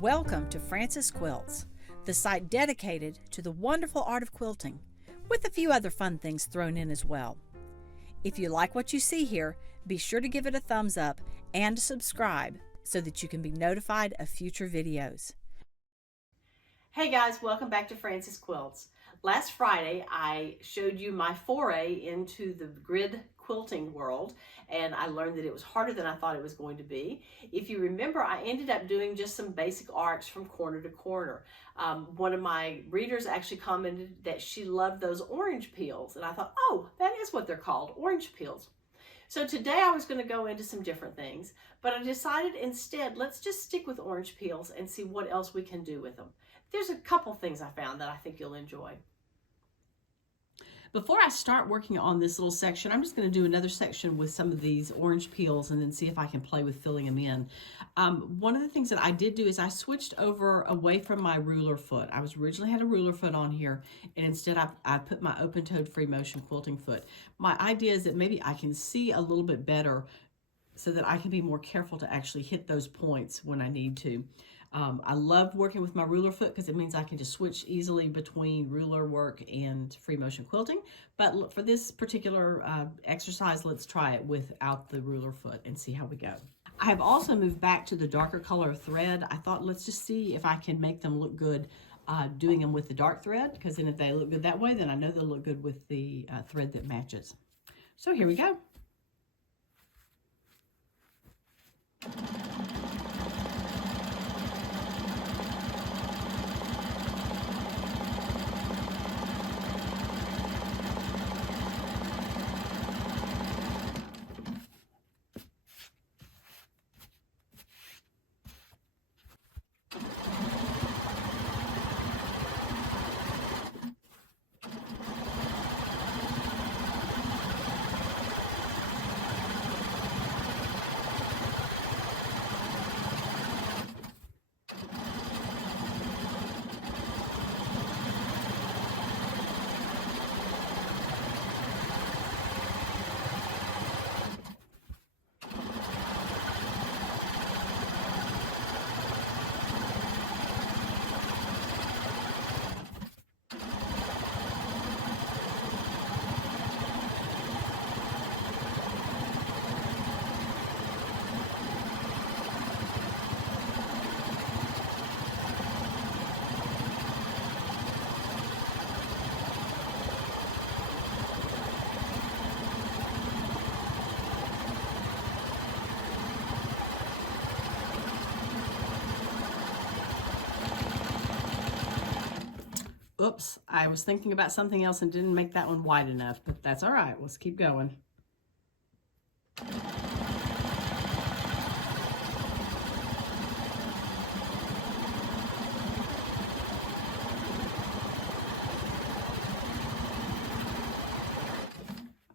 Welcome to Frances Quilts, the site dedicated to the wonderful art of quilting, with a few other fun things thrown in as well. If you like what you see here, be sure to give it a thumbs up and subscribe so that you can be notified of future videos. Hey guys, welcome back to Frances Quilts. Last Friday I showed you my foray into the grid quilting world, and I learned that it was harder than I thought it was going to be. If you remember, I ended up doing just some basic arcs from corner to corner. One of my readers actually commented that she loved those orange peels, and I thought, oh, that is what they're called, orange peels. So today I was going to go into some different things, but I decided instead, let's just stick with orange peels and see what else we can do with them. There's a couple things I found that I think you'll enjoy. Before I start working on this little section, I'm just going to do another section with some of these orange peels and then see if I can play with filling them in. One of the things that I did do is I switched over away from my ruler foot. I was originally had a ruler foot on here, and instead I put my open-toed free motion quilting foot. My idea is that maybe I can see a little bit better so that I can be more careful to actually hit those points when I need to. I love working with my ruler foot because it means I can just switch easily between ruler work and free motion quilting. But for this particular exercise, let's try it without the ruler foot and see how we go. I have also moved back to the darker color thread. I thought let's just see if I can make them look good doing them with the dark thread, because then if they look good that way, then I know they'll look good with the thread that matches. So here we go. Oops, I was thinking about something else and didn't make that one wide enough, but that's all right. Let's keep going.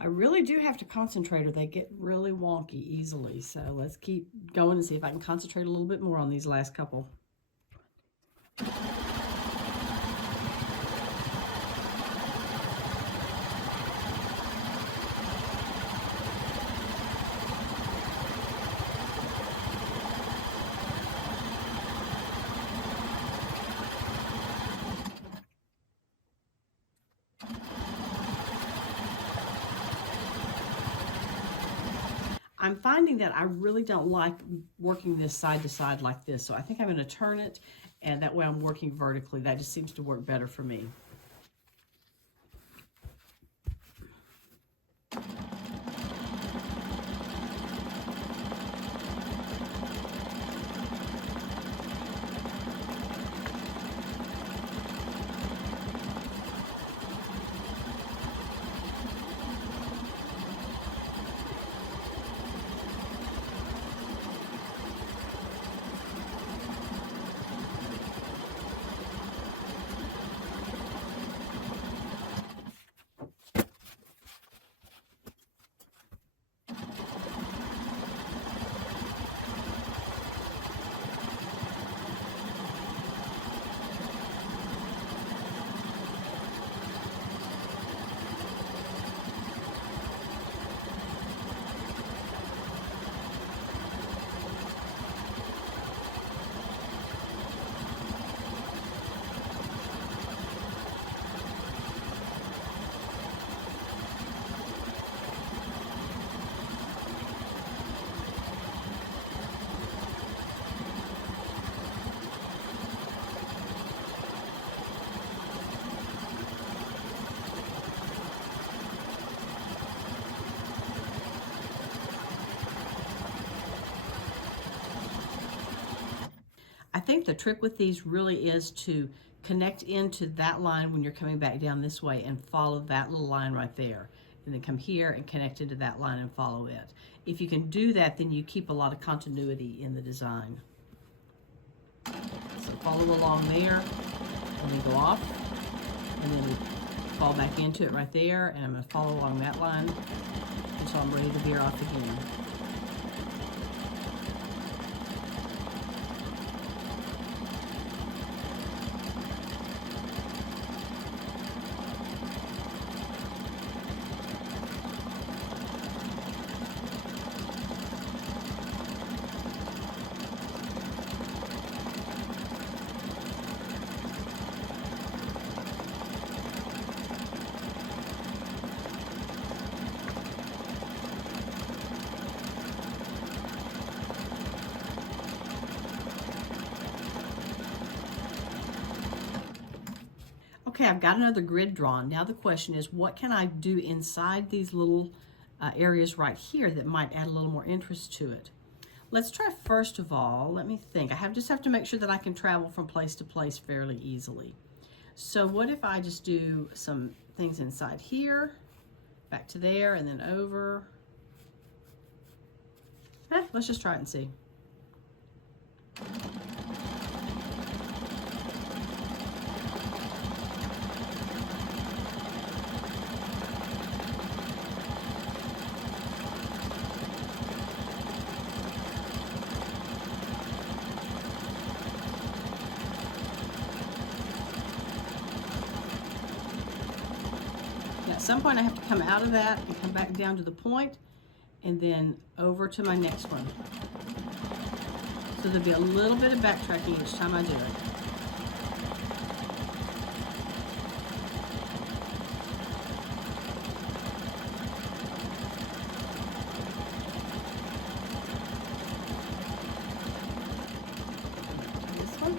I really do have to concentrate or they get really wonky easily. So let's keep going and see if I can concentrate a little bit more on these last couple. I'm finding that I really don't like working this side to side like this, so I think I'm going to turn it, and that way I'm working vertically. That just seems to work better for me. I think the trick with these really is to connect into that line when you're coming back down this way and follow that little line right there. And then come here and connect into that line and follow it. If you can do that, then you keep a lot of continuity in the design. So follow along there, and then go off, and then fall back into it right there, and I'm going to follow along that line until I'm ready to veer off again. Okay, I've got another grid drawn. Now the question is, what can I do inside these little areas right here that might add a little more interest to it? Let's try first of all, let me think. Just have to make sure that I can travel from place to place fairly easily. So what if I just do some things inside here, back to there, and then over. Let's just try it and see. At some point I have to come out of that and come back down to the point and then over to my next one. So there'll be a little bit of backtracking each time I do it. This one.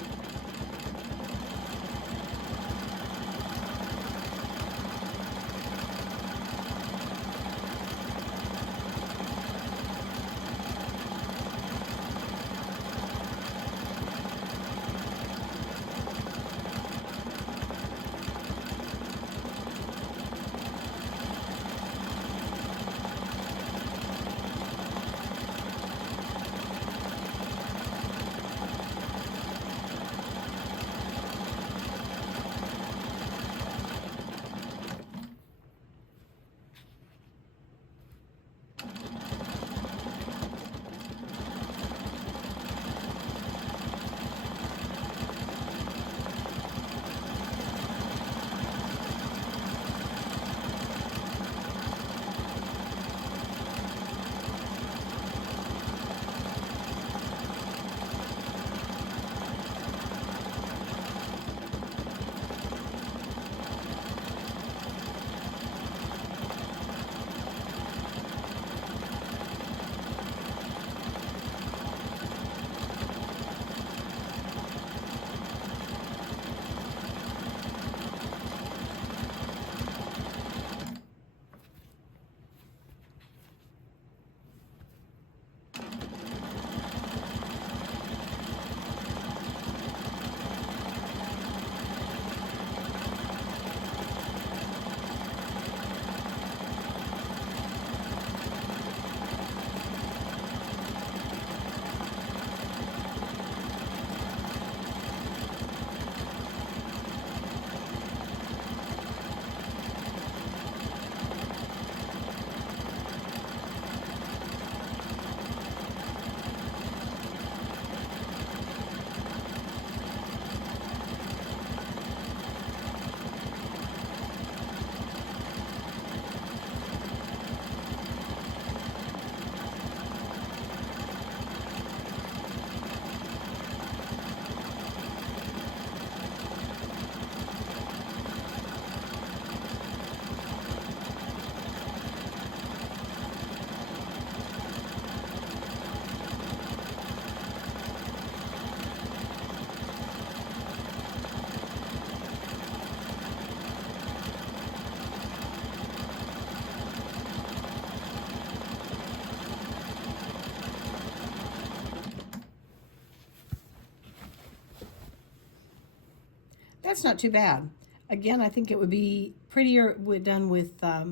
That's not too bad. Again, I think it would be prettier done with a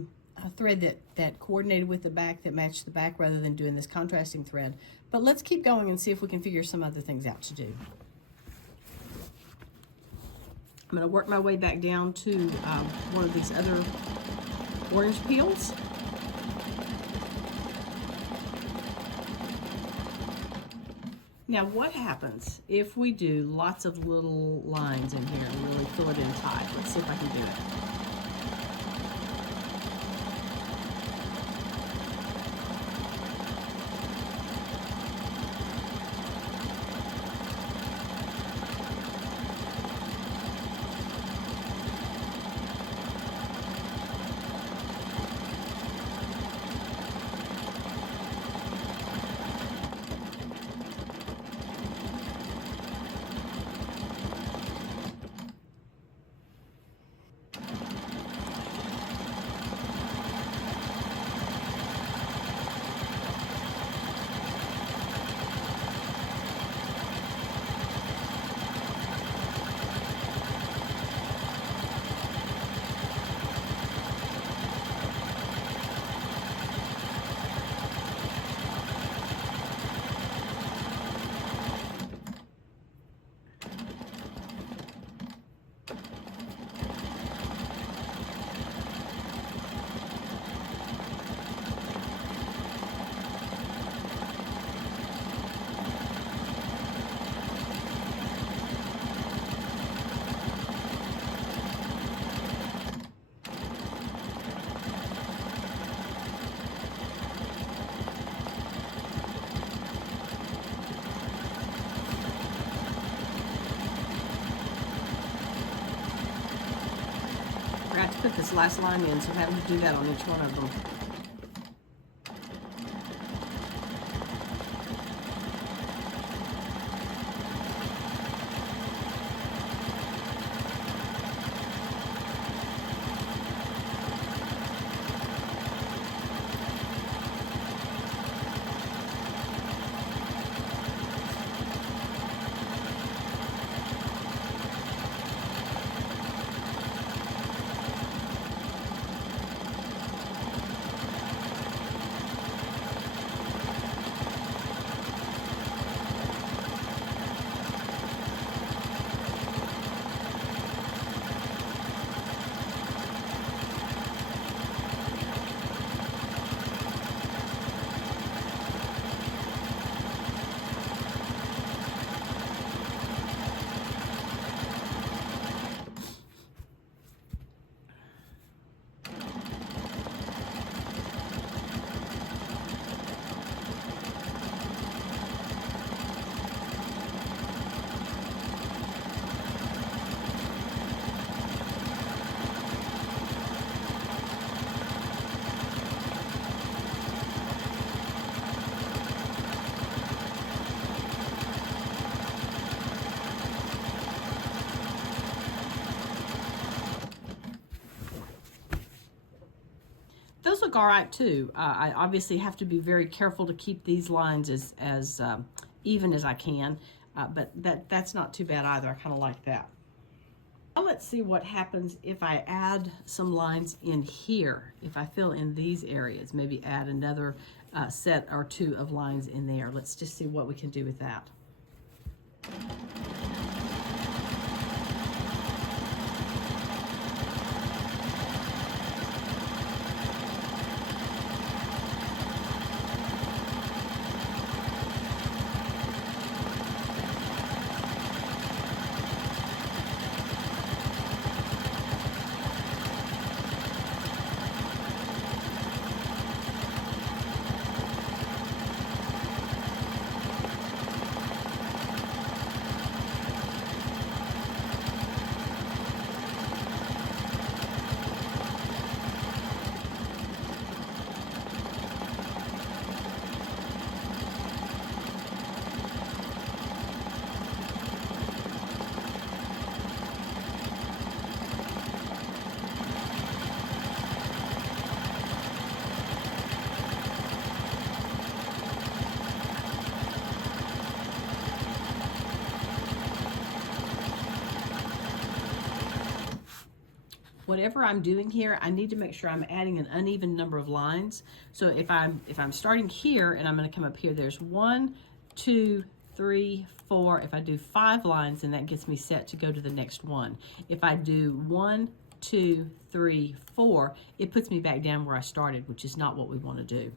thread that coordinated with the back, that matched the back, rather than doing this contrasting thread. But let's keep going and see if we can figure some other things out to do. I'm going to work my way back down to one of these other orange peels. Now, what happens if we do lots of little lines in here and really fill it in tight? Let's see if I can do it. I forgot to put this last line in, so I'm having to do that on each one of them. Those look all right too. I obviously have to be very careful to keep these lines as even as I can, but that's not too bad either. I kind of like that. Now let's see what happens if I add some lines in here. If I fill in these areas, maybe add another set or two of lines in there. Let's just see what we can do with that. whatever I'm doing here, I need to make sure I'm adding an uneven number of lines. So if I'm starting here and I'm going to come up here, there's 1, 2, 3, 4. If I do 5 lines, then that gets me set to go to the next one. If I do 1, 2, 3, 4, it puts me back down where I started, which is not what we want to do.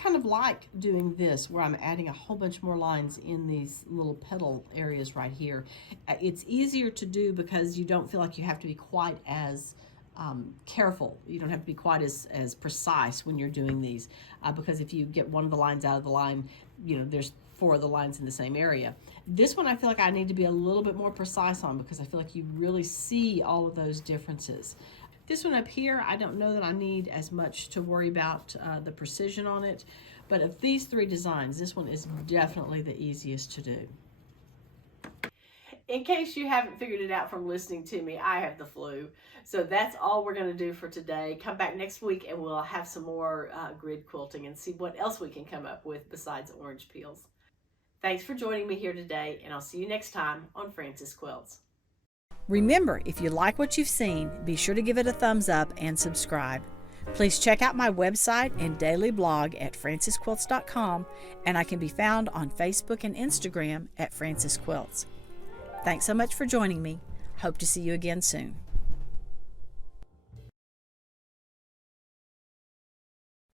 Kind of like doing this where I'm adding a whole bunch more lines in these little petal areas right here. It's easier to do because you don't feel like you have to be quite as careful. You don't have to be quite as precise when you're doing these because if you get one of the lines out of the line, you know, there's 4 of the lines in the same area. This one I feel like I need to be a little bit more precise on because I feel like you really see all of those differences. This one up here, I don't know that I need as much to worry about the precision on it, but of these 3 designs, this one is definitely the easiest to do. In case you haven't figured it out from listening to me, I have the flu. So that's all we're going to do for today. Come back next week and we'll have some more grid quilting and see what else we can come up with besides orange peels. Thanks for joining me here today, and I'll see you next time on Frances Quilts. Remember, if you like what you've seen, be sure to give it a thumbs up and subscribe. Please check out my website and daily blog at francesquilts.com, and I can be found on Facebook and Instagram at Frances Quilts. Thanks so much for joining me. Hope to see you again soon.